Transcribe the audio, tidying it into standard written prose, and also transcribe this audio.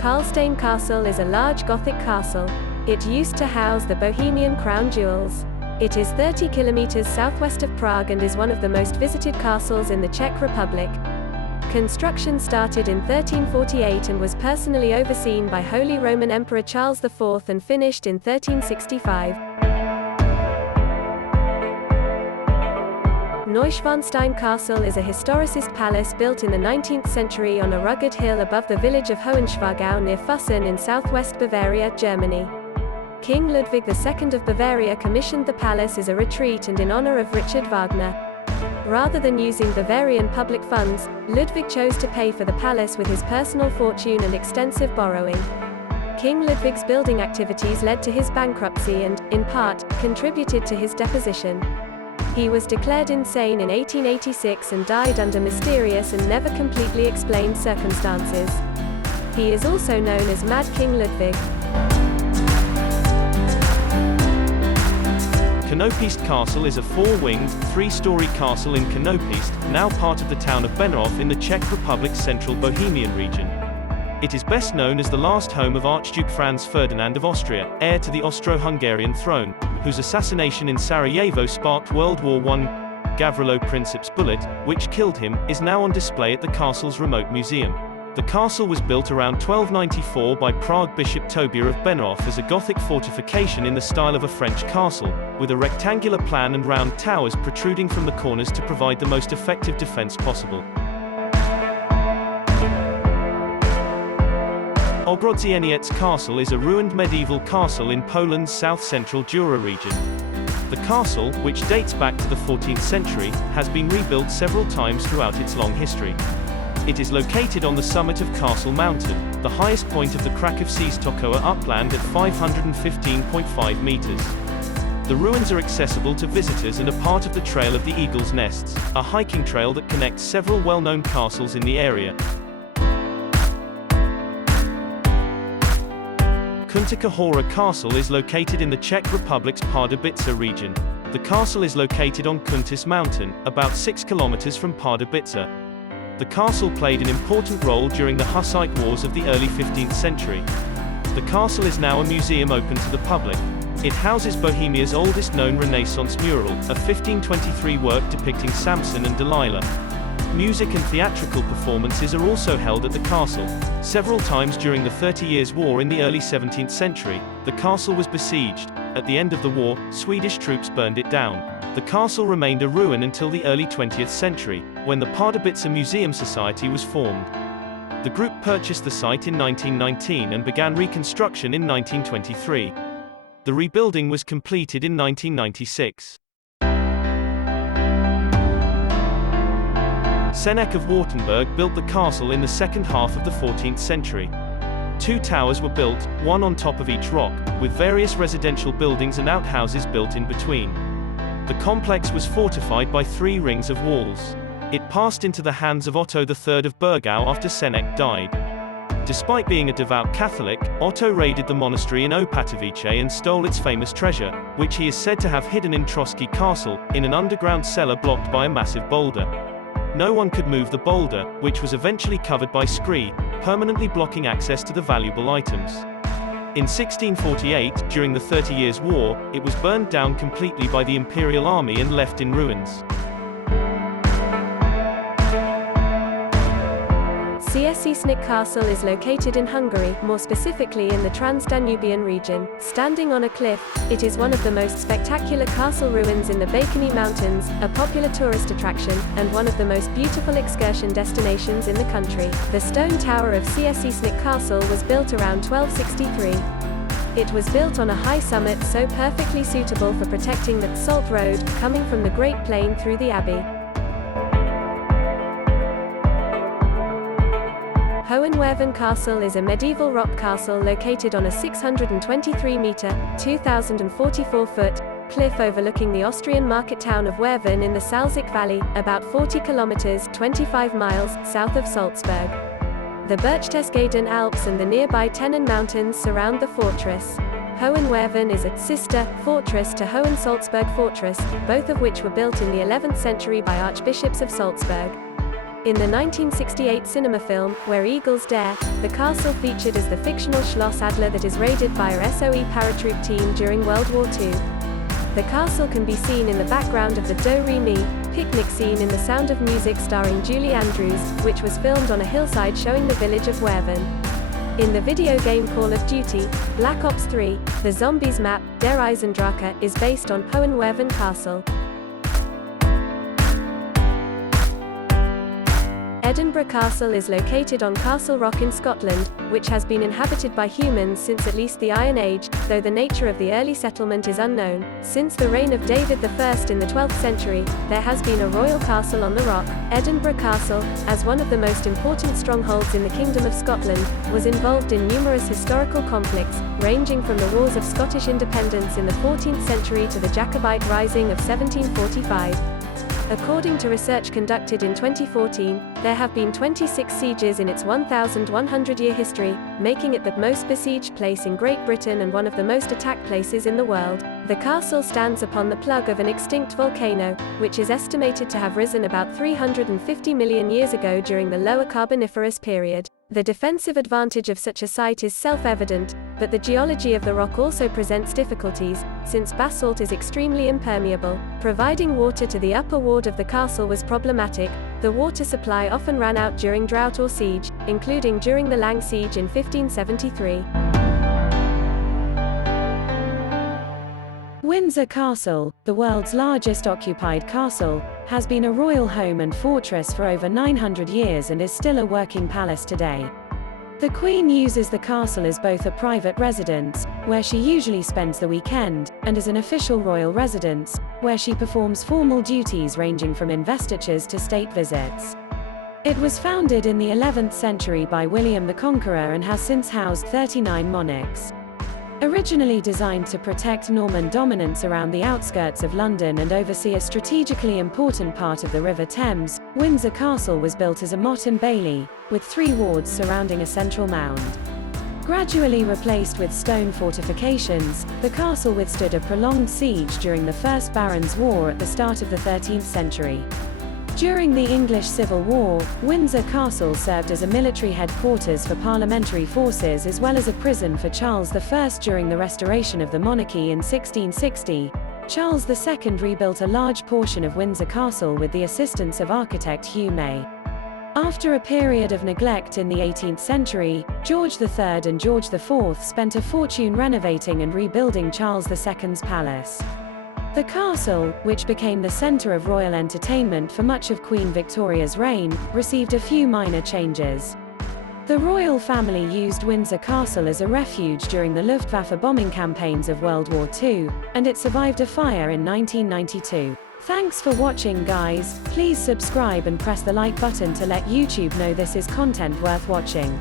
Karlstein Castle is a large Gothic castle. It used to house the Bohemian crown jewels. It is 30 kilometers southwest of Prague and is one of the most visited castles in the Czech Republic. Construction started in 1348 and was personally overseen by Holy Roman Emperor Charles IV and finished in 1365. Neuschwanstein Castle is a historicist palace built in the 19th century on a rugged hill above the village of Hohenschwangau near Füssen in southwest Bavaria, Germany. King Ludwig II of Bavaria commissioned the palace as a retreat and in honor of Richard Wagner. Rather than using Bavarian public funds, Ludwig chose to pay for the palace with his personal fortune and extensive borrowing. King Ludwig's building activities led to his bankruptcy and, in part, contributed to his deposition. He was declared insane in 1886 and died under mysterious and never completely explained circumstances. He is also known as Mad King Ludwig. Konopiste Castle is a four-winged, three-story castle in Konopiste, now part of the town of Benov in the Czech Republic's central Bohemian region. It is best known as the last home of Archduke Franz Ferdinand of Austria, heir to the Austro-Hungarian throne, whose assassination in Sarajevo sparked World War I. Gavrilo Princip's bullet, which killed him, is now on display at the castle's remote museum. The castle was built around 1294 by Prague Bishop Tobias of Benov as a Gothic fortification in the style of a French castle, with a rectangular plan and round towers protruding from the corners to provide the most effective defense possible. Ogrodzieniec Castle is a ruined medieval castle in Poland's south-central Jura region. The castle, which dates back to the 14th century, has been rebuilt several times throughout its long history. It is located on the summit of Castle Mountain, the highest point of the Krakowszyce upland at 515.5 meters. The ruins are accessible to visitors and are part of the Trail of the Eagle's Nests, a hiking trail that connects several well-known castles in the area. Kunticka Hora Castle is located in the Czech Republic's Pardubice region. The castle is located on Kuntis Mountain, about 6 kilometers from Pardubice. The castle played an important role during the Hussite Wars of the early 15th century. The castle is now a museum open to the public. It houses Bohemia's oldest known Renaissance mural, a 1523 work depicting Samson and Delilah. Music and theatrical performances are also held at the castle. Several times during the 30 Years' War in the early 17th century, the castle was besieged. At the end of the war, Swedish troops burned it down. The castle remained a ruin until the early 20th century, when the Pardubice Museum Society was formed. The group purchased the site in 1919 and began reconstruction in 1923. The rebuilding was completed in 1996. Csesznek of Wartenberg built the castle in the second half of the 14th century. Two towers were built, one on top of each rock, with various residential buildings and outhouses built in between. The complex was fortified by 3 rings of walls. It passed into the hands of Otto III of Burgau after Csesznek died. Despite being a devout Catholic, Otto raided the monastery in Opatovice and stole its famous treasure, which he is said to have hidden in Trosky Castle, in an underground cellar blocked by a massive boulder. No one could move the boulder, which was eventually covered by scree, permanently blocking access to the valuable items. In 1648, during the 30 Years' War, it was burned down completely by the Imperial Army and left in ruins. Csesznek Castle is located in Hungary, more specifically in the Transdanubian region. Standing on a cliff, it is one of the most spectacular castle ruins in the Bacony Mountains, a popular tourist attraction, and one of the most beautiful excursion destinations in the country. The stone tower of Csesznek Castle was built around 1263. It was built on a high summit so perfectly suitable for protecting the salt road, coming from the Great Plain through the abbey. Hohenwerfen Castle is a medieval rock castle located on a 623-meter, 2,044-foot, cliff overlooking the Austrian market town of Werfen in the Salzach Valley, about 40 kilometers, 25 miles, south of Salzburg. The Berchtesgaden Alps and the nearby Tennen Mountains surround the fortress. Hohenwerfen is a sister fortress to Hohensalzburg Fortress, both of which were built in the 11th century by archbishops of Salzburg. In the 1968 cinema film, Where Eagles Dare, the castle featured as the fictional Schloss Adler that is raided by a SOE paratroop team during World War II. The castle can be seen in the background of the Do Re Mi picnic scene in The Sound of Music starring Julie Andrews, which was filmed on a hillside showing the village of Werven. In the video game Call of Duty, Black Ops 3, the Zombies map, Der Eisendrache, is based on Hohenwerfen Castle. Edinburgh Castle is located on Castle Rock in Scotland, which has been inhabited by humans since at least the Iron Age, though the nature of the early settlement is unknown. Since the reign of David I in the 12th century, there has been a royal castle on the rock. Edinburgh Castle, as one of the most important strongholds in the Kingdom of Scotland, was involved in numerous historical conflicts, ranging from the Wars of Scottish Independence in the 14th century to the Jacobite Rising of 1745. According to research conducted in 2014, there have been 26 sieges in its 1,100-year history, making it the most besieged place in Great Britain and one of the most attacked places in the world. The castle stands upon the plug of an extinct volcano, which is estimated to have risen about 350 million years ago during the Lower Carboniferous period. The defensive advantage of such a site is self-evident, but the geology of the rock also presents difficulties, since basalt is extremely impermeable. Providing water to the upper ward of the castle was problematic. The water supply often ran out during drought or siege, including during the Lang Siege in 1573. Windsor Castle, the world's largest occupied castle, has been a royal home and fortress for over 900 years and is still a working palace today. The Queen uses the castle as both a private residence, where she usually spends the weekend, and as an official royal residence, where she performs formal duties ranging from investitures to state visits. It was founded in the 11th century by William the Conqueror and has since housed 39 monarchs. Originally designed to protect Norman dominance around the outskirts of London and oversee a strategically important part of the River Thames, Windsor Castle was built as a motte and bailey, with 3 wards surrounding a central mound. Gradually replaced with stone fortifications, the castle withstood a prolonged siege during the First Barons' War at the start of the 13th century. During the English Civil War, Windsor Castle served as a military headquarters for parliamentary forces as well as a prison for Charles I. During the restoration of the monarchy in 1660, Charles II rebuilt a large portion of Windsor Castle with the assistance of architect Hugh May. After a period of neglect in the 18th century, George III and George IV spent a fortune renovating and rebuilding Charles II's palace. The castle, which became the centre of royal entertainment for much of Queen Victoria's reign, received a few minor changes. The royal family used Windsor Castle as a refuge during the Luftwaffe bombing campaigns of World War II, and it survived a fire in 1992. Thanks for watching, guys. Please subscribe and press the like button to let YouTube know this is content worth watching.